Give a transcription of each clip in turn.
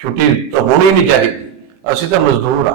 ਛੁੱਟੀ ਤਾਂ ਹੋਣੀ ਨਹੀਂ ਚਾਹੀਦੀ। ਅਸੀਂ ਤਾਂ ਮਜ਼ਦੂਰ ਆ।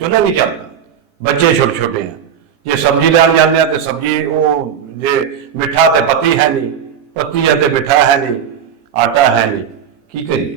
ਚੁੱਲ੍ਹਾ ਨਹੀਂ ਚੱਲਦਾ, ਬੱਚੇ ਛੋਟੇ ਛੋਟੇ ਆ। ਜੇ ਸਬਜ਼ੀ ਲੈਣ ਜਾਂਦੇ ਆ ਤੇ ਸਬਜ਼ੀ ਉਹ ਜੇ ਮਿੱਠਾ ਤੇ ਪੱਤੀ ਹੈ ਨਹੀਂ, ਪੱਤੀ ਹੈ ਤੇ ਮਿੱਠਾ ਹੈ ਨਹੀਂ, ਆਟਾ ਹੈ ਨਹੀਂ, ਕੀ ਕਰੀਏ?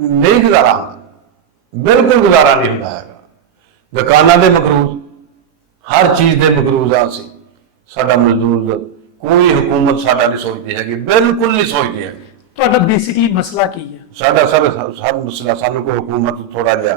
ਨਹੀਂ ਗੁਜ਼ਾਰਾ ਹੁੰਦਾ, ਬਿਲਕੁਲ ਗੁਜ਼ਾਰਾ ਨਹੀਂ ਹੁੰਦਾ ਹੈਗਾ। ਦੁਕਾਨਾਂ ਦੇ ਮਕਰੂਜ਼, ਹਰ ਚੀਜ਼ ਦੇ ਮਕਰੂਜ਼ ਆ ਅਸੀਂ। ਸਾਡਾ ਮਜ਼ਦੂਰ ਕੋਈ ਹੁਕੂਮਤ ਸਾਡਾ ਨਹੀਂ ਸੋਚਦੀ ਹੈਗੀ, ਬਿਲਕੁਲ ਨਹੀਂ ਸੋਚਦੀ ਹੈਗੀ। ਤੁਹਾਡਾ ਬੇਸਿਕਲੀ ਮਸਲਾ ਕੀ ਹੈ? ਸਾਡਾ ਸਰ ਮਸਲਾ ਸਾਨੂੰ ਕੋਈ ਹੁਕੂਮਤ ਥੋੜਾ ਜਿਹਾ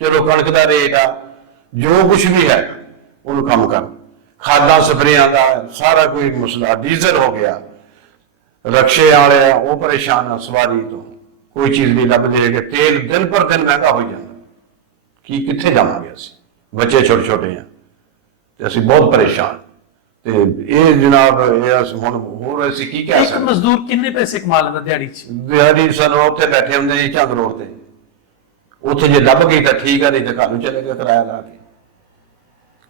ਚਲੋ ਕਣਕ ਦਾ ਰੇਟ ਆ, ਜੋ ਕੁਝ ਵੀ ਹੈ ਉਹਨੂੰ ਕੰਮ ਕਰ, ਖਾਦਾਂ ਸਪਰੇਆਂ ਦਾ ਸਾਰਾ ਕੋਈ ਮਸਲਾ, ਡੀਜ਼ਲ ਹੋ ਗਿਆ, ਰਕਸ਼ੇ ਵਾਲੇ ਆ ਉਹ ਪਰੇਸ਼ਾਨ ਆ, ਸਵਾਰੀ ਤੋਂ ਕੋਈ ਚੀਜ਼ ਨਹੀਂ ਲੱਭਦੇ ਹੈਗੇ, ਤੇਲ ਦਿਨ ਪਰ ਦਿਨ ਮਹਿੰਗਾ ਹੋਈ ਜਾਂਦਾ। ਕੀ ਕਿੱਥੇ ਜਾਵਾਂਗੇ ਅਸੀਂ? ਬੱਚੇ ਛੋਟੇ ਛੋਟੇ ਆ ਤੇ ਅਸੀਂ ਬਹੁਤ ਪਰੇਸ਼ਾਨ। ਤੇ ਇਹ ਜਨਾਬ ਇਹ ਅਸੀਂ ਹੁਣ ਹੋਰ ਅਸੀਂ ਕੀ ਕਹਿ ਇੱਕ ਸਕਦੇ? ਮਜ਼ਦੂਰ ਕਿੰਨੇ ਪੈਸੇ ਕਮਾ ਲੈਂਦਾ ਦਿਹਾੜੀ 'ਚ? ਦਿਹਾੜੀ ਸਾਨੂੰ ਉੱਥੇ ਬੈਠੇ ਹੁੰਦੇ ਜੀ ਝੰਗ ਰੋਡ ਤੇ, ਉੱਥੇ ਜੇ ਲੱਭ ਗਈ ਤਾਂ ਠੀਕ ਆ, ਨਹੀਂ ਤਾਂ ਘਰ ਨੂੰ ਚਲੇ ਗਏ ਕਿਰਾਇਆ ਲਾ ਕੇ।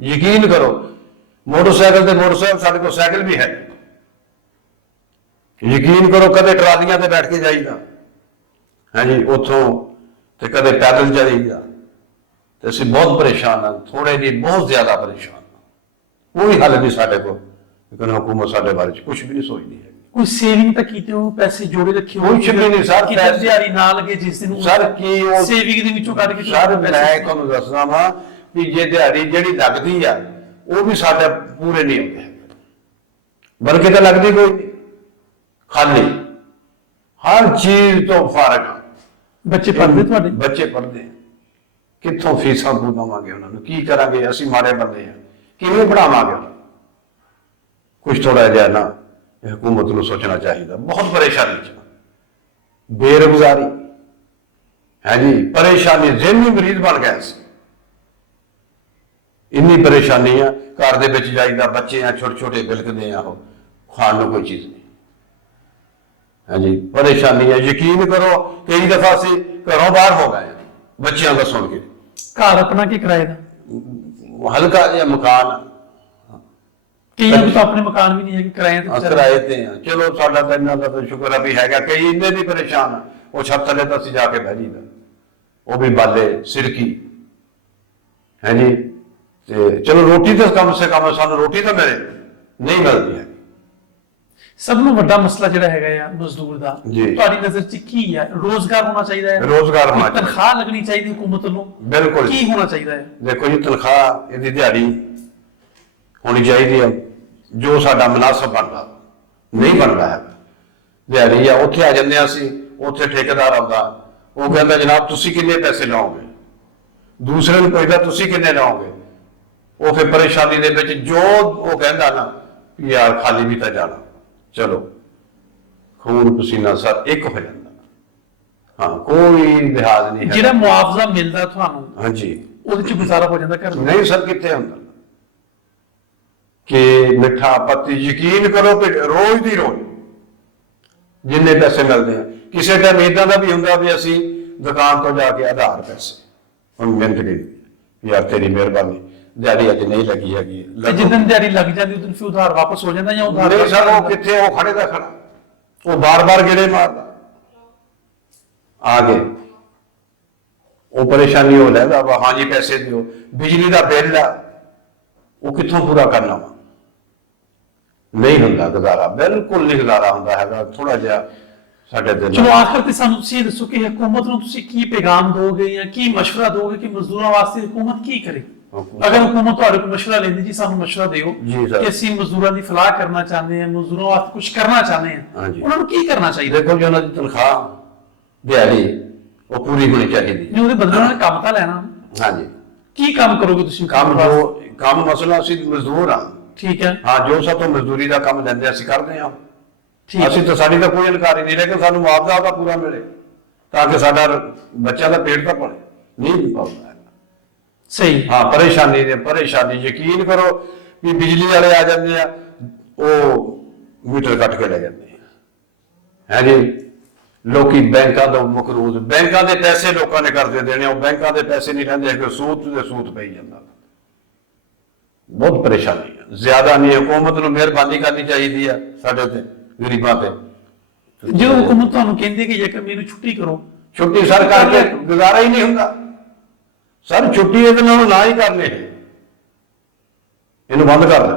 ਯਕੀਨ ਕਰੋ ਮੋਟਰਸਾਈਕਲ ਸਾਡੇ ਕੋਲ ਸਾਈਕਲ ਵੀ ਹੈ। ਯਕੀਨ ਕਰੋ ਕਦੇ ਟਰਾਲੀਆਂ ਤੇ ਬੈਠ ਕੇ ਜਾਈਦਾ ਹਾਂਜੀ ਉੱਥੋਂ, ਤੇ ਕਦੇ ਪੈਦਲ ਜਾਈਦਾ। ਤੇ ਅਸੀਂ ਬਹੁਤ ਪਰੇਸ਼ਾਨ ਹਾਂ, ਥੋੜੇ ਨਹੀਂ ਬਹੁਤ ਜ਼ਿਆਦਾ ਪਰੇਸ਼ਾਨ ਹਾਂ। ਕੋਈ ਹੱਲ ਨਹੀਂ ਸਾਡੇ ਕੋਲ, ਲੇਕਿਨ ਹੁਕੂਮਤ ਸਾਡੇ ਬਾਰੇ ਚ ਕੁਝ ਵੀ ਨਹੀਂ ਸੋਚਦੀ ਹੈ। ਕੋਈ ਸੇਵਿੰਗ ਤਾਂ ਕੀਤੇ ਹੋ, ਪੈਸੇ ਜੋੜੇ ਰੱਖੇ ਹੋ? ਕੁਛ ਵੀ ਨਹੀਂ ਸਰ, ਕਿਤੇ ਦਿਹਾੜੀ ਨਾ ਲੱਗੇ ਜਿਸ ਦਿਨ ਸਰ ਕੀ ਉਹ ਸੇਵਿੰਗ ਦੇ ਵਿੱਚੋਂ ਕੱਢ ਕੇ ਸਰ ਮੈਂ ਤੁਹਾਨੂੰ ਦੱਸਣਾ ਵਾ ਵੀ ਜੇ ਦਿਹਾੜੀ ਜਿਹੜੀ ਲੱਗਦੀ ਆ ਉਹ ਵੀ ਸਾਡੇ ਪੂਰੇ ਨਹੀਂ ਹੁੰਦੇ, ਬਲਕਿ ਤਾਂ ਲੱਗਦੀ ਕੋਈ ਨਹੀਂ, ਖਾਲੀ, ਹਰ ਚੀਜ਼ ਤੋਂ ਫਾਰਗ। ਬੱਚੇ ਪੜ੍ਹਦੇ ਤੁਹਾਡੇ? ਬੱਚੇ ਪੜ੍ਹਦੇ, ਕਿੱਥੋਂ ਫੀਸਾਂ ਪੂਰਾਵਾਂਗੇ ਉਹਨਾਂ ਨੂੰ? ਕੀ ਕਰਾਂਗੇ? ਅਸੀਂ ਮਾੜੇ ਬੰਦੇ ਆ, ਕਿਵੇਂ ਪੜਾਵਾਂਗੇ? ਕੁਛ ਥੋੜਾ ਜਿਹਾ ਨਾ ਹੁਕੂਮਤ ਨੂੰ ਸੋਚਣਾ ਚਾਹੀਦਾ। ਬਹੁਤ ਪਰੇਸ਼ਾਨੀ ਚ, ਬੇਰੁਜ਼ਗਾਰੀ ਹੈ ਜੀ, ਪਰੇਸ਼ਾਨੀ, ਜ਼ਿਹਨੀ ਮਰੀਜ਼ ਬਣ ਗਏ ਸੀ। ਇੰਨੀ ਪਰੇਸ਼ਾਨੀ ਆ, ਘਰ ਦੇ ਵਿੱਚ ਜਾਈਦਾ, ਬੱਚੇ ਆ ਛੋਟੇ ਛੋਟੇ ਬਿਲਕਦੇ ਆ, ਉਹ ਖਾਣ ਨੂੰ ਕੋਈ ਚੀਜ਼ ਨਹੀਂ। ਹਾਂਜੀ ਪਰੇਸ਼ਾਨੀ ਹੈ। ਯਕੀਨ ਕਰੋ ਕਈ ਦਫਾ ਅਸੀਂ ਘਰੋਂ ਬਾਹਰ ਹੋ ਗਏ ਬੱਚਿਆਂ ਦਾ ਸੁਣ ਕੇ। ਘਰ ਆਪਣਾ ਕੀ ਕਿਰਾਏ ਦਾ? ਹਲਕਾ ਜਿਹਾ ਮਕਾਨ, ਕਈਆਂ ਨੂੰ ਤਾਂ ਆਪਣੇ ਮਕਾਨ ਵੀ ਨਹੀਂ ਹੈ, ਕਿਰਾਏ ਤੇ ਕਿਰਾਏ ਤੇ ਆ। ਚਲੋ ਸਾਡਾ ਤਾਂ ਇਹਨਾਂ ਦਾ ਸ਼ੁਕਰ ਆ ਵੀ ਹੈਗਾ, ਕਈ ਇੰਨੇ ਵੀ ਪਰੇਸ਼ਾਨ ਆ, ਉਹ ਛੱਤ ਥੱਲੇ ਤਾਂ ਅਸੀਂ ਜਾ ਕੇ ਬਹਿ ਜੀਦਾ, ਉਹ ਵੀ ਬਾਲੇ ਸਿਰਕੀ ਹੈ ਜੀ। ਤੇ ਚਲੋ ਰੋਟੀ ਤਾਂ ਕਮ ਸੇ ਕਮ ਸਾਨੂੰ ਰੋਟੀ ਤਾਂ ਮਿਲੇ, ਨਹੀਂ ਮਿਲਦੀ ਹੈ। ਸਭ ਨੂੰ ਵੱਡਾ ਮਸਲਾ ਜਿਹੜਾ ਹੈਗਾ ਆ ਮਜ਼ਦੂਰ ਦਾ, ਜੀ। ਤੁਹਾਡੀ ਨਜ਼ਰ 'ਚ ਕੀ ਹੈ? ਰੋਜ਼ਗਾਰ ਹੋਣਾ ਚਾਹੀਦਾ ਹੈ, ਰੋਜ਼ਗਾਰ ਹੋਣਾ ਚਾਹੀਦਾ, ਤਨਖਾਹ ਲੱਗਣੀ ਚਾਹੀਦੀ ਹੁਕੂਮਤ ਵੱਲੋਂ, ਬਿਲਕੁਲ। ਕੀ ਹੋਣਾ ਚਾਹੀਦਾ ਹੈ? ਦੇਖੋ ਜੀ ਤਨਖਾਹ, ਇਹਦੀ ਦਿਹਾੜੀ ਹੋਣੀ ਚਾਹੀਦੀ ਹੈ ਜੋ ਸਾਡਾ ਮੁਨਾਸਬ ਬਣਦਾ, ਨਹੀਂ ਬਣਦਾ ਹੈ। ਦਿਹਾੜੀ ਆ ਉੱਥੇ ਆ ਜਾਂਦੇ ਆ ਅਸੀਂ, ਉੱਥੇ ਠੇਕੇਦਾਰ ਆਉਂਦਾ, ਉਹ ਕਹਿੰਦਾ ਜਨਾਬ ਤੁਸੀਂ ਕਿੰਨੇ ਪੈਸੇ ਲਾਓਗੇ, ਦੂਸਰੇ ਨੂੰ ਪੁੱਛਦਾ ਤੁਸੀਂ ਕਿੰਨੇ ਲਾਓਗੇ। ਉਹ ਫਿਰ ਪਰੇਸ਼ਾਨੀ ਦੇ ਵਿੱਚ ਜੋ ਉਹ ਕਹਿੰਦਾ ਨਾ ਯਾਰ ਖਾਲੀ ਵੀ ਤਾਂ ਜਾਣਾ, ਚਲੋ ਖੂਨ ਪਸੀਨਾ ਸਰ ਇੱਕ ਹੋ ਜਾਂਦਾ। ਹਾਂ, ਕੋਈ ਲਿਹਾਜ਼ ਨਹੀਂ ਹੈ। ਜਿਹੜਾ ਮੁਆਵਜ਼ਾ ਮਿਲਦਾ ਤੁਹਾਨੂੰ, ਹਾਂਜੀ, ਉਹਦੇ ਚ ਗੁਜ਼ਾਰਾ ਹੋ ਜਾਂਦਾ ਘਰ ਦਾ? ਨਹੀਂ ਸਰ, ਕਿੱਥੇ ਹੁੰਦਾ ਕਿ ਮਿੱਠਾ ਪੱਤੀ, ਯਕੀਨ ਕਰੋ ਕਿ ਰੋਜ਼ ਦੀ ਰੋਜ਼ ਜਿੰਨੇ ਪੈਸੇ ਮਿਲਦੇ ਆ, ਕਿਸੇ ਟਾਈਮ ਏਦਾਂ ਦਾ ਵੀ ਹੁੰਦਾ ਵੀ ਅਸੀਂ ਦੁਕਾਨ ਤੋਂ ਜਾ ਕੇ ਆਧਾਰ ਪੈਸੇ ਹੁਣ ਮਿਹਨਤ ਕੀਤੀ, ਯਾਰ ਤੇਰੀ ਮਿਹਰਬਾਨੀ ਦਿਹਾੜੀ ਅੱਜ ਨਹੀਂ ਲੱਗੀ ਹੈਗੀ, ਤੇ ਜਿੱਦਣ ਦਿਹਾੜੀ ਲੱਗ ਜਾਂਦੀ ਉਦੋਂ ਫਿਰ ਉਧਾਰ ਵਾਪਸ ਹੋ ਜਾਂਦਾ ਜਾਂ ਉਧਾਰ? ਨਹੀਂ ਸਰ, ਉਹ ਕਿੱਥੇ, ਉਹ ਖੜੇ ਦਾ ਖੜਾ, ਉਹ ਬਾਰ-ਬਾਰ ਗੇੜੇ ਮਾਰਦਾ ਆ ਗਏ, ਉਹ ਪਰੇਸ਼ਾਨੀ ਹੋ ਲੈਂਦਾ ਵਾ, ਹਾਂਜੀ ਪੈਸੇ ਦਿਓ। ਬਿਜਲੀ ਦਾ ਬਿੱਲ ਆ, ਉਹ ਕਿੱਥੋਂ ਪੂਰਾ ਕਰਨਾ ਵਾ? ਨਹੀਂ ਹੁੰਦਾ ਗੁਜ਼ਾਰਾ, ਬਿਲਕੁਲ ਨਹੀਂ ਗੁਜ਼ਾਰਾ ਹੁੰਦਾ ਹੈਗਾ। ਥੋੜਾ ਜਿਹਾ ਸਾਡੇ ਦਿਲ ਚਲੋ ਆਖਰ ਤੇ ਸਾਨੂੰ ਤੁਸੀਂ ਇਹ ਦੱਸੋ ਕਿ ਹਕੂਮਤ ਨੂੰ ਤੁਸੀਂ ਕੀ ਪੈਗਾਮ ਦੋਗੇ ਜਾਂ ਕੀ ਮਸ਼ਵਰਾ ਦੋਗੇ ਕਿ ਮਜ਼ਦੂਰਾਂ ਵਾਸਤੇ ਹਕੂਮਤ ਕੀ ਕਰੇ? ਅਗਰ ਹਕੂਮਤ ਤੁਹਾਡੇ ਕੋਲ ਮਸ਼ਵਰਾ ਲੈਂਦੀ, ਜੀ ਸਾਨੂੰ ਮਸ਼ਵਰਾ ਦਿਓ ਕਿ ਅਸੀਂ ਮਜ਼ਦੂਰਾਂ ਦੀ ਫਲਾਹ ਕਰਨਾ ਚਾਹੁੰਦੇ ਹਾਂ, ਮਜ਼ਦੂਰਾਂ ਵਾਸਤੇ ਕੁਝ ਕਰਨਾ ਚਾਹੁੰਦੇ ਹਾਂ, ਉਹਨਾਂ ਨੂੰ ਕੀ ਕਰਨਾ ਚਾਹੀਦਾ? ਦੇਖੋ ਜੀ, ਉਹਨਾਂ ਦੀ ਤਨਖਾਹ ਦਿਹਾੜੀ ਉਹ ਪੂਰੀ ਹੋਣੀ ਚਾਹੀਦੀ। ਨਹੀਂ, ਉਹਦੇ ਬਦਲੇ ਉਹਨਾਂ ਨੇ ਕੰਮ ਤਾਂ ਲੈਣਾ। ਹਾਂਜੀ, ਕੀ ਕੰਮ ਕਰੋਗੇ ਤੁਸੀਂ? ਕੰਮ ਮਸਲਾ, ਅਸੀਂ ਮਜ਼ਦੂਰ ਹਾਂ। ਠੀਕ ਹੈ। ਹਾਂ, ਜੋ ਸਾਤੋਂ ਮਜ਼ਦੂਰੀ ਦਾ ਕੰਮ ਲੈਂਦੇ ਅਸੀਂ ਕਰਦੇ ਹਾਂ। ਠੀਕ, ਅਸੀਂ ਤਾਂ, ਸਾਡੀ ਤਾਂ ਕੋਈ ਇਨਕਾਰੀ ਨਹੀਂ, ਲੇਕਿਨ ਸਾਨੂੰ ਮੁਆਵਜ਼ਾ ਉਹਦਾ ਪੂਰਾ ਮਿਲੇ ਤਾਂ ਕਿ ਸਾਡਾ ਬੱਚਿਆਂ ਦਾ ਪੇਟ ਤਾਂ ਭਰੇ। ਨਹੀਂ ਪਾਉਂਦਾ ਸਹੀ। ਹਾਂ, ਪਰੇਸ਼ਾਨੀ ਯਕੀਨ ਕਰੋ ਵੀ ਬਿਜਲੀ ਵਾਲੇ ਆ ਜਾਂਦੇ ਆ, ਉਹ ਮੀਟਰ ਕੱਟ ਕੇ ਲੈ ਜਾਂਦੇ ਆ। ਹੈ ਜੀ, ਲੋਕੀ ਬੈਂਕਾਂ ਤੋਂ ਮਕਰੂਜ਼, ਬੈਂਕਾਂ ਦੇ ਪੈਸੇ ਲੋਕਾਂ ਨੇ ਕਰਦੇ ਦੇਣੇ, ਉਹ ਬੈਂਕਾਂ ਦੇ ਪੈਸੇ ਨਹੀਂ ਰਹਿੰਦੇ ਕਿ ਸੂਤ ਦੇ ਸੂਤ ਪਈ ਜਾਂਦਾ। ਬਹੁਤ ਪਰੇਸ਼ਾਨੀ ਹੈ, ਜ਼ਿਆਦਾ ਨਹੀਂ। ਹੁਕੂਮਤ ਨੂੰ ਮਿਹਰਬਾਨੀ ਕਰਨੀ ਚਾਹੀਦੀ ਆ ਸਾਡੇ ਤੇ, ਗਰੀਬਾਂ ਤੇ। ਜਦੋਂ ਹੁਕੂਮਤ ਤੁਹਾਨੂੰ ਕਹਿੰਦੀ ਕਿ ਜੇਕਰ ਮੈਨੂੰ ਛੁੱਟੀ ਕਰੋ, ਛੁੱਟੀ ਸਰ ਕਰਕੇ ਗੁਜ਼ਾਰਾ ਹੀ ਨਹੀਂ ਹੁੰਦਾ ਸਰ। ਛੁੱਟੀ ਇਹਦੇ ਨਾਲ ਨਾ ਹੀ ਕਰ ਲੈ, ਇਹਨੂੰ ਬੰਦ ਕਰ ਲੈ।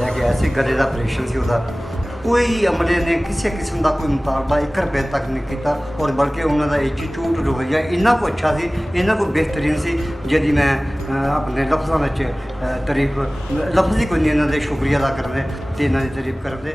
ਲੈ ਕੇ ਆਇਆ ਸੀ। ਗਲੇ ਦਾ ਆਪਰੇਸ਼ਨ ਸੀ ਉਹਦਾ। ਕੋਈ ਅਮਲੇ ਨੇ ਕਿਸੇ ਕਿਸਮ ਦਾ ਕੋਈ ਮੁਤਾਲਬਾ 1 ਰੁਪਏ ਤੱਕ ਨਹੀਂ ਕੀਤਾ ਔਰ ਬਲਕਿ ਉਹਨਾਂ ਦਾ ਐਟੀਟਿਊਡ ਰਵੱਈਆ ਇੰਨਾ ਕੁ ਅੱਛਾ ਸੀ, ਇੰਨਾ ਕੁ ਬਿਹਤਰੀਨ ਸੀ, ਜਿਹਦੀ ਮੈਂ ਆਪਣੇ ਲਫ਼ਜ਼ਾਂ ਵਿੱਚ ਤਾਰੀਫ, ਲਫ਼ਜ਼ ਹੀ ਕੋਈ ਨਹੀਂ ਇਹਨਾਂ ਦੇ ਸ਼ੁਕਰੀਆ ਅਦਾ ਕਰਦੇ ਤੇ ਇਹਨਾਂ ਦੀ ਤਾਰੀਫ ਕਰਦੇ।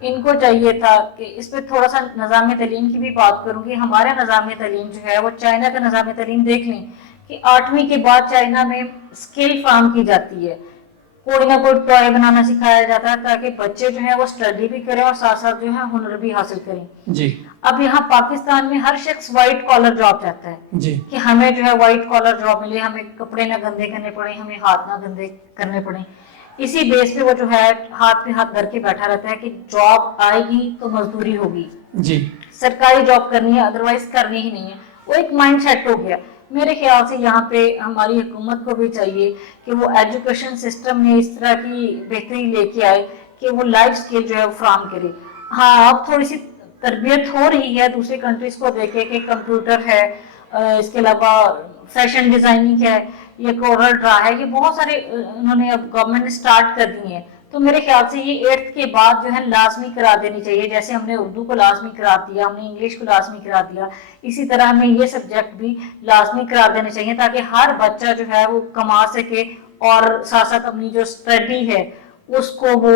ان کو چاہیے تھا کہ اس پہ تھوڑا سا نظام تعلیم کی بھی بات کروں گی. ہمارا نظام تعلیم جو ہے وہ چائنا کا نظام تعلیم دیکھ لیں کہ 8ویں کے بعد چائنا میں اسکل فارم کی جاتی ہے, کوئی نہ کوئی ٹوائے بنانا سکھایا جاتا ہے تاکہ بچے جو ہیں وہ اسٹڈی بھی کریں اور ساتھ ساتھ جو ہے ہنر بھی حاصل کریں. جی اب یہاں پاکستان میں ہر شخص وائٹ کالر جاب چاہتا ہے جی کہ ہمیں جو ہے وائٹ کالر جاب ملے, ہمیں کپڑے نہ گندے کرنے پڑے, ہمیں ہاتھ نہ گندے کرنے پڑے. اسی بیس پہ وہ جو ہے ہاتھ پہ ہاتھ دھر کے بیٹھا رہتا ہے کہ جاب آئے گی تو مزدوری ہوگی, جی سرکاری جاب کرنی ہے ادروائز کرنی ہی نہیں ہے. وہ ایک مائنڈ سیٹ ہو گیا. میرے خیال سے یہاں پہ ہماری حکومت کو بھی چاہیے کہ وہ ایجوکیشن سسٹم میں اس طرح کی بہتری لے کے آئے کہ وہ لائف سکل جو ہے وہ فراہم کرے. ہاں اب تھوڑی سی تربیت ہو رہی ہے دوسری کنٹریز کو دیکھے کہ کمپیوٹر ہے, اس کے علاوہ فیشن ڈیزائننگ ہے, یہ کورل ڈرا ہے, یہ بہت سارے انہوں نے اب گورنمنٹ نے سٹارٹ کر دیے ہیں. تو میرے خیال سے یہ 8th کے بعد جو ہے لازمی کرا دینی چاہیے. جیسے ہم نے اردو کو لازمی کرا دیا, ہم نے انگلش کو لازمی کرا دیا, اسی طرح ہمیں یہ سبجیکٹ بھی لازمی کرا دینے چاہیے تاکہ ہر بچہ جو ہے وہ کما سکے اور ساتھ ساتھ اپنی جو اسٹڈی ہے اس کو وہ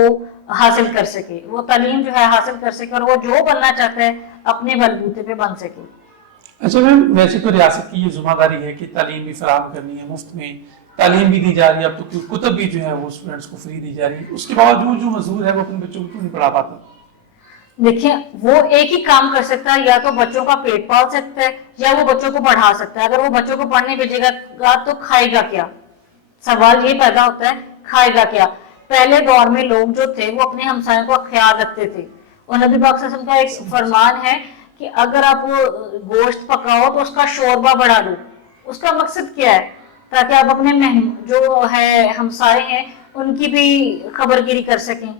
حاصل کر سکے, وہ تعلیم جو ہے حاصل کر سکے اور وہ جو بننا چاہتا ہے اپنے بلبوتے پہ بن سکے. اچھا میم, ویسے تو ریاست کی یہ ذمہ داری ہے کہ تعلیم بھی فراہم کرنی ہے, مفت میں تعلیم بھی دی جا رہی ہے, اب تو کتب بھی جو ہے وہ اسٹوڈنٹس کو فری دی جا رہی ہے, اس کے باوجود جو مزدور ہے وہ اپنے بچوں کو کیوں نہیں پڑھا پاتا؟ دیکھیں وہ ایک ہی کام کر سکتا ہے, یا تو بچوں کا پیٹ پال سکتا ہے یا وہ بچوں کو پڑھا سکتا ہے. اگر وہ بچوں کو پڑھنے بھیجے گا تو کھائے گا کیا؟ سوال یہ پیدا ہوتا ہے کھائے گا کیا. پہلے دور میں لوگ جو تھے وہ اپنے ہمسایوں کا خیال رکھتے تھے, اور نبی پاک صلی اللہ علیہ وسلم کا ایک فرمان ہے کہ اگر آپ گوشت پکاؤ تو اس کا شوربہ بڑھا دو. اس کا مقصد کیا ہے؟ تاکہ آپ اپنے جو ہے ہمسائے ہیں ان کی بھی خبر گیری کر سکیں.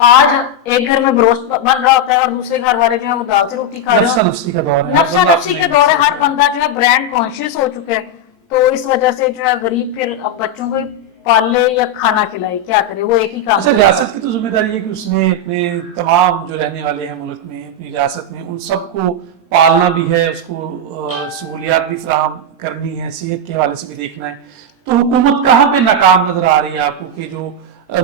آج ایک گھر میں بروسٹ بن رہا ہوتا ہے اور دوسرے گھر والے جو ہے وہ دال سے روٹی کھا رہے ہیں. نفسی کا دور ہے, نفسی کا دور ہے, ہر بندہ جو ہے برانڈ کانشیس ہو چکا ہے. تو اس وجہ سے جو ہے غریب پھر اب بچوں کو پال لے یا کھانا کھلائے, کیا کرے, وہ ایک ہی کام. اچھا, ریاست کی تو ذمہ داری ہے کہ اس نے اپنے تمام جو رہنے والے ہیں ملک میں, اپنی ریاست میں, ان سب کو پالنا بھی ہے, اس کو سہولیات بھی فراہم کرنی ہے, صحت کے حوالے سے بھی دیکھنا ہے. تو حکومت کہاں پہ ناکام نظر آ رہی ہے آپ کو کہ جو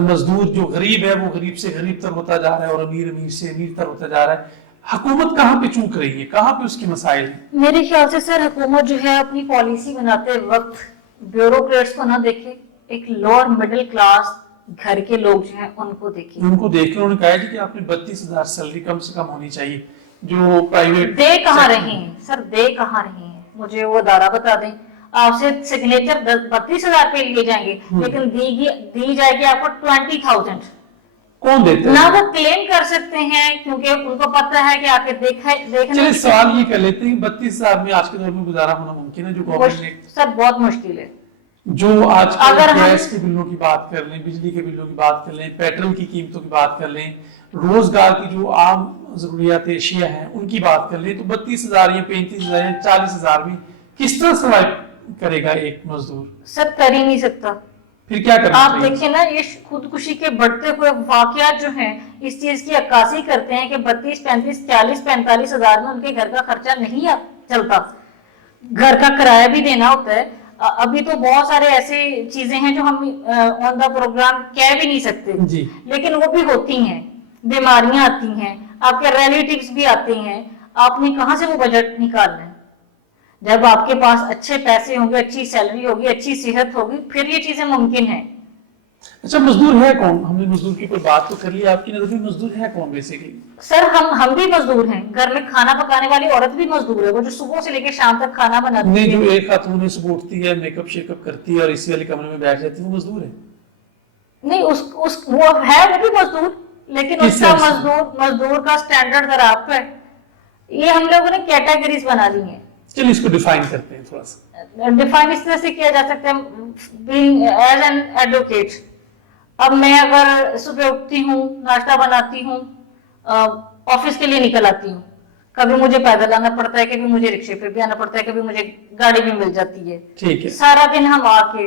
مزدور جو غریب ہے وہ غریب سے غریب تر ہوتا جا رہا ہے اور امیر امیر سے امیر تر ہوتا جا رہا ہے؟ حکومت کہاں پہ چوک رہی ہے, کہاں پہ اس کے مسائل ہیں؟ میرے خیال سے سر حکومت جو ہے اپنی پالیسی بناتے وقت بیوروکریٹس کو نہ دیکھے, ایک لوور مڈل کلاس گھر کے لوگ جو ہیں ان کو دیکھیں. ان کو دیکھ کے انہوں نے کہا کہ آپ نے 32,000 سیلری کم سے کم ہونی چاہیے. جو پرائیویٹ دے کہاں رہے ہیں سر, دے کہاں رہے ہیں, مجھے وہ ادارہ بتا دیں. آپ سے سگنیچر 32,000 پہ لیے جائیں گے لیکن دی جائے گی آپ کو 20,000. کون دیتے نہ ہیں؟ وہ کلیم کر سکتے ہیں کیونکہ ان کو پتہ ہے کہ آپ کے دیکھنے. چلے سوال یہ کر لیتے ہیں 32,000 میں آج کے دور میں گزارا ہونا ممکن ہے؟ جو گورنمنٹ نے سر بہت مشکل ہے. جو آج کل اگر گیس کے بلوں کی بات کر لیں, بجلی کے بلوں کی بات کر لیں, پیٹرول کی قیمتوں کی بات کر لیں, روزگار کی جو عام ضروریات اشیاء ہیں ان کی بات کر لیں, تو 32,000 یا 35,000 یا 40,000 میں کس طرح سروائیو کرے گا ایک مزدور؟ سر کر ہی نہیں سکتا. پھر کیا کرنا آپ چاہیے؟ دیکھیں نا, یہ خودکشی کے بڑھتے ہوئے واقعات جو ہیں اس چیز کی عکاسی کرتے ہیں کہ 32, 35, 40, 45,000 میں ان کے گھر کا خرچہ نہیں چلتا, گھر کا کرایہ بھی دینا ہوتا ہے. ابھی تو بہت سارے ایسے چیزیں ہیں جو ہم آن دا پروگرام کہہ بھی نہیں سکتے جی, لیکن وہ بھی ہوتی ہیں. بیماریاں آتی ہیں, آپ کے ریلیٹیوز بھی آتے ہیں, آپ نے کہاں سے وہ بجٹ نکالنا ہے؟ جب آپ کے پاس اچھے پیسے ہوں گے, اچھی سیلری ہوگی, اچھی صحت ہوگی, پھر یہ چیزیں ممکن ہیں. اچھا مزدور ہے کون؟ ہم نے مزدور کی کوئی بات تو کر لی, آپ کی نظر میں مزدور ہے کون بیسیکلی؟ سر ہم بھی مزدور ہیں. گھر میں کھانا پکانے والی عورت بھی مزدور ہے, وہ جو صبح سے لے کے شام تک کھانا بناتی نہیں, جو ہے. ایک خاتون صبح اٹھتی ہے, میک اپ شیک اپ کرتی ہے اور اسی والے کمرے میں بیٹھ جاتی ہے, وہ مزدور ہے؟ نہیں, وہ بھی مزدور, لیکن اس کا مزدور کا سٹینڈرڈ ذرا آپ ہے. یہ ہم لوگوں نے کیٹیگریز بنا لی ہیں. چلیے اس کو ڈیفائن کرتے ہیں تھوڑا سا. ڈیفائن اس طرح سے کیا جا سکتا ہے ایز این ایڈوکیٹ. اب میں اگر صبح اٹھتی ہوں, ناشتہ بناتی ہوں, آفس کے لیے نکل آتی ہوں, کبھی مجھے پیدل آنا پڑتا ہے, کبھی مجھے رکشے پہ بھی آنا پڑتا ہے, کبھی مجھے گاڑی بھی مل جاتی ہے. ٹھیک ہے, سارا دن ہم آ کے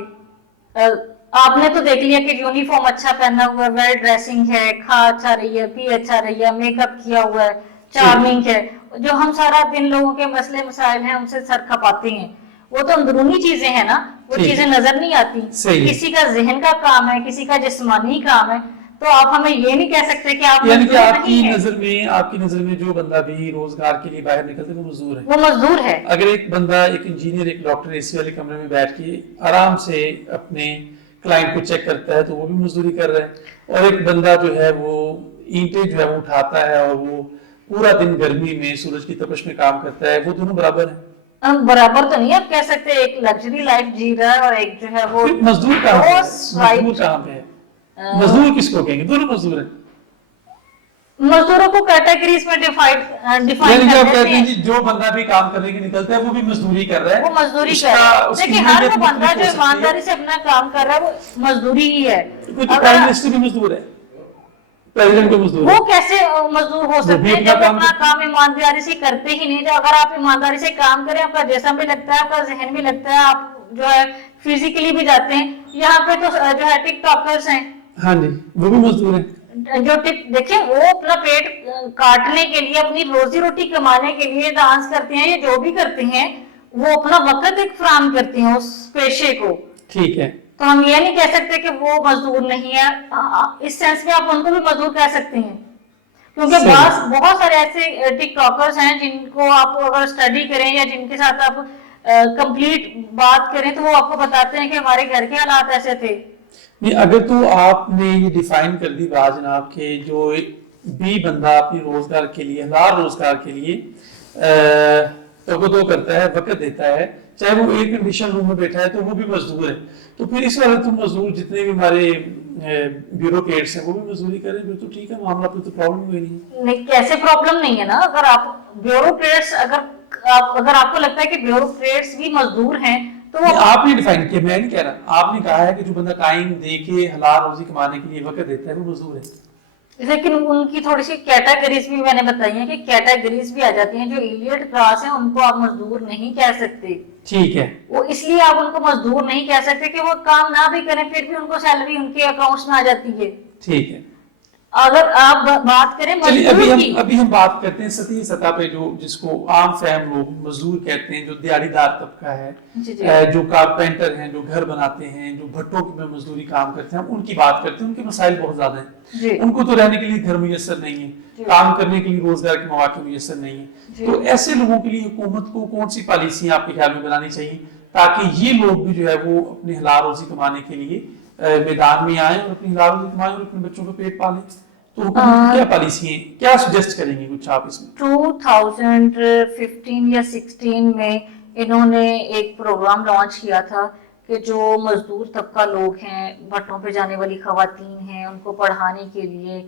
آپ نے تو دیکھ لیا کہ یونیفارم اچھا پہنا ہوا ہے, ویل ڈریسنگ ہے, کھا اچھا رہی ہے, پی اچھا رہی ہے, میک اپ کیا ہوا ہے, چارمنگ ہے. جو ہم سارا دن لوگوں کے مسئلے مسائل ہیں ان سے سر کھپاتے ہیں, وہ تو اندرونی چیزیں ہیں نا, وہ چیزیں نظر نہیں آتی. کسی کا ذہن کا کام ہے, کسی کا جسمانی کام ہے. تو آپ ہمیں یہ نہیں کہہ سکتے کہ آپ یعنی کہ مزدور آپ کی نہیں ہیں۔ نظر میں جو بندہ بھی روزگار کے لیے باہر نکلتا ہے وہ مزدور ہے. وہ مزدور ہے. اگر ایک بندہ، ایک انجینئر، ایک ڈاکٹر اے سی والے کمرے میں بیٹھ کے آرام سے اپنے کلائنٹ کو چیک کرتا ہے تو وہ بھی مزدوری کر رہا ہے. اور ایک بندہ جو ہے وہ اینٹیں جو ہے وہ اٹھاتا ہے اور وہ پورا دن گرمی میں سورج کی تپش میں کام کرتا ہے، وہ دونوں برابر ہیں. ہم برابر تو نہیں آپ کہہ سکتے، ایک لگژری لائف جی رہا ہے اور ایک جو ہے وہ مزدور کہاں پہ ہے؟ مزدور کہاں پہ ہے؟ مزدور کس کو کہیں گے؟ دونوں مزدور ہیں. مزدوروں کو کیٹیگریز میں ڈیفائن یعنی کہ آپ کہتے ہیں جی جو بندہ بھی کام کرنے کے نکلتا ہے وہ بھی مزدوری کر رہا ہے. وہ مزدوری کر رہا ہے. دیکھیں ہر وہ بندہ جو ایمانداری سے اپنا کام کر رہا ہے وہ مزدوری ہی ہے. پرائم منسٹر بھی مزدور ہے، پریزیڈنٹ بھی مزدور ہے. وہ کیسے مزدور ہو سکتے ہیں جب اپنا کام ایمانداری سے کرتے ہی نہیں؟ اگر آپ ایمانداری سے کام کریں، آپ کا جسم بھی لگتا ہے، آپ کا ذہن بھی لگتا ہے، آپ جو ہے فزیکلی بھی جاتے ہیں. یہاں پہ تو جو ہے ٹک ٹاکرز ہیں، ہاں جی وہ بھی مزدور ہیں. جو دیکھیں وہ اپنا پیٹ کاٹنے کے لیے، اپنی روزی روٹی کمانے کے لیے ڈانس کرتے ہیں یا جو بھی کرتے ہیں، وہ اپنا وقت ایک فراہم کرتے ہیں اس پیشے کو. ٹھیک ہے. تو ہم یہ نہیں کہہ سکتے کہ وہ مزدور نہیں ہے. اس سینس میں آپ ان کو بھی مزدور کہہ سکتے ہیں، کیونکہ بہت سارے ایسے ٹک ٹاکرز ہیں جن کو آپ اگر اسٹڈی کریں یا جن کے ساتھ آپ کمپلیٹ بات کریں تو وہ آپ کو بتاتے ہیں کہ ہمارے گھر کے حالات ایسے تھے. نہیں، اگر تو آپ نے یہ ڈیفائن کر دی بات جناب کہ جو بھی بندہ اپنی روزگار کے لیے، حلال روزگار کے لیے تگودو کرتا ہے، وقت دیتا ہے، چاہے وہ ایئر کنڈیشن روم میں بیٹھا ہے تو وہ بھی مزدور ہے. تو پھر اس وقت تم مزدور جتنے بھی ہمارے بیوروکریٹس ہیں وہ بھی مزدوری کریں، پھر تو ٹھیک ہے، معاملہ پہ تو پرابلم ہوئی نہیں. کیسے پرابلم نہیں ہے نا؟ اگر آپ بیوروکریٹس، اگر آپ کو لگتا ہے کہ بیوروکریٹس بھی مزدور ہیں تو آپ نے ڈیفائن کیا، میں نہیں کہہ رہا. آپ نے کہا ہے کہ جو بندہ ٹائم دے کے حلال روزی کمانے کے لیے وقت دیتا ہے وہ مزدور ہے. لیکن ان کی تھوڑی سی کیٹیگریز بھی میں نے بتائی ہیں کہ کیٹیگریز بھی آ جاتی ہیں. جو ایلیٹ کلاس ہیں ان کو آپ مزدور نہیں کہہ سکتے. ٹھیک ہے. وہ اس لیے آپ ان کو مزدور نہیں کہہ سکتے کہ وہ کام نہ بھی کریں پھر بھی ان کو سیلری ان کے اکاؤنٹس میں آ جاتی ہے. ٹھیک ہے. اگر آپ بات کریں مزدور کی، ابھی ہم بات کرتے ہیں سطحی سطح پہ جو جس کو عام فہم لوگ مزدور کہتے ہیں، جو دیہڑی دار طبقہ ہے، جو کارپینٹر ہیں، جو گھر بناتے ہیں، جو بھٹوں میں مزدوری کام کرتے ہیں، ہم ان کی بات کرتے ہیں. ان کے مسائل بہت زیادہ ہیں. ان کو تو رہنے کے لیے گھر میسر نہیں ہے، کام کرنے کے لیے روزگار کے مواقع میسر نہیں ہے. تو ایسے لوگوں کے لیے حکومت کو کون سی پالیسیاں آپ کے خیال میں بنانی چاہیے تاکہ یہ لوگ بھی جو ہے وہ اپنی حلال روزی کمانے کے لیے میدان میں آئیں اور اپنی حلال روزی کمائیں اور اپنے بچوں کو پیٹ پالیں؟ تو حکومت کیا پالیسی ہیں، کیا سجیسٹ کریں گے کچھ آپ اس میں؟ 2015 یا 16 میں انہوں نے ایک پروگرام لانچ کیا تھا کہ جو مزدور طبقہ لوگ ہیں، بھٹوں پہ جانے والی خواتین ہیں، ان کو پڑھانے کے لیے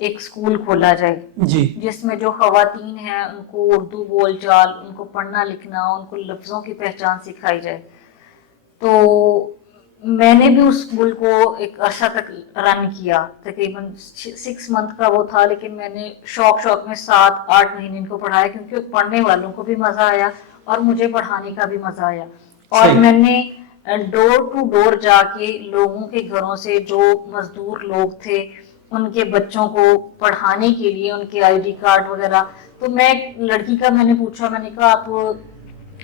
ایک سکول کھولا جائے جی، جس میں جو خواتین ہیں ان کو اردو بول چال، ان کو پڑھنا لکھنا، ان کو لفظوں کی پہچان سکھائی جائے. تو میں نے بھی اس اسکول کو ایک عرصہ تک رن کیا، تقریباً 6 منتھ کا وہ تھا، لیکن میں نے شوق میں 7-8 مہینے ان کو پڑھایا کیونکہ پڑھنے والوں کو بھی مزہ آیا اور مجھے پڑھانے کا بھی مزہ آیا. اور میں نے ڈور ٹو ڈور جا کے لوگوں کے گھروں سے جو مزدور لوگ تھے ان کے بچوں کو پڑھانے کے لیے ان کے آئی ڈی کارڈ وغیرہ. تو میں ایک لڑکی کا میں نے پوچھا، میں نے کہا آپ،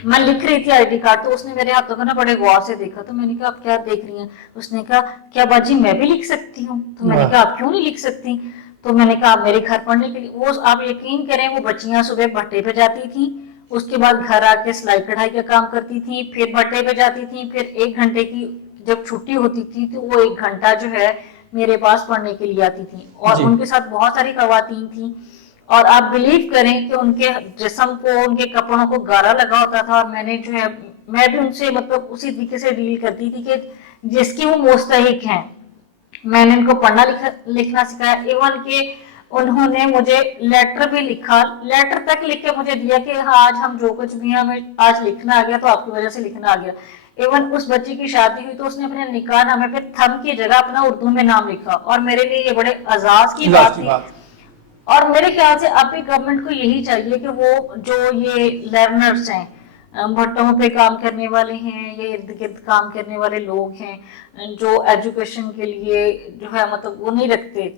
میں لکھ رہی تھی آئی ڈی کارڈ، تو اس نے میرے ہاتھوں کو نا بڑے غور سے دیکھا. تو میں نے کہا آپ کیا دیکھ رہی ہیں؟ اس نے کہا کیا باجی میں بھی لکھ سکتی ہوں؟ تو میں نے کہا آپ کیوں نہیں لکھ سکتی؟ تو میں نے کہا آپ میرے گھر پڑھنے کے لیے. وہ آپ یقین کریں وہ بچیاں صبح بھٹے پہ جاتی تھیں، اس کے بعد گھر آ کے سلائی کڑھائی کا کام کرتی تھیں، پھر بھٹے پہ جاتی تھیں، پھر 1 گھنٹے کی جب چھٹی ہوتی تھی تو وہ 1 گھنٹہ جو ہے میرے پاس پڑھنے کے لیے آتی تھیں. اور ان کے ساتھ بہت ساری خواتین تھیں، اور آپ بلیو کریں کہ ان کے جسم کو، ان کے کپڑوں کو گارا لگا ہوتا تھا. اور میں نے جو ہے میں بھی ان سے مطلب اسی طریقے سے ڈیل کرتی تھی کہ جس کی وہ مستحق ہیں. میں نے ان کو پڑھنا لکھنا سکھایا. ایون کہ انہوں نے مجھے لیٹر بھی لکھا، لیٹر تک لکھ کے مجھے دیا کہ ہاں آج ہم جو کچھ بھی ہمیں آج لکھنا آ گیا تو آپ کی وجہ سے لکھنا آ گیا. ایون اس بچی کی شادی ہوئی تو اس نے اپنے نکاح نامے پہ تھم کی جگہ اپنا اردو میں نام لکھا، اور میرے لیے یہ بڑے اعزاز کی بات تھی. اور میرے خیال سے اب بھی گورنمنٹ کو یہی چاہیے کہ وہ جو یہ لرنرز ہیں، بھٹوں پہ کام کرنے والے ہیں یا ارد گرد کام کرنے والے لوگ ہیں جو ایجوکیشن کے لیے جو ہے مطلب وہ نہیں رکھتے،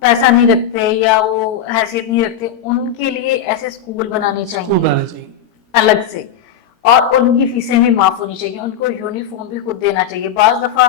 پیسہ نہیں رکھتے یا وہ حیثیت نہیں رکھتے، ان کے لیے ایسے اسکول بنانے چاہیے الگ سے، اور ان کی فیسیں بھی معاف ہونی چاہیے. ان کو یونیفارم بھی خود دینا چاہیے. بعض دفعہ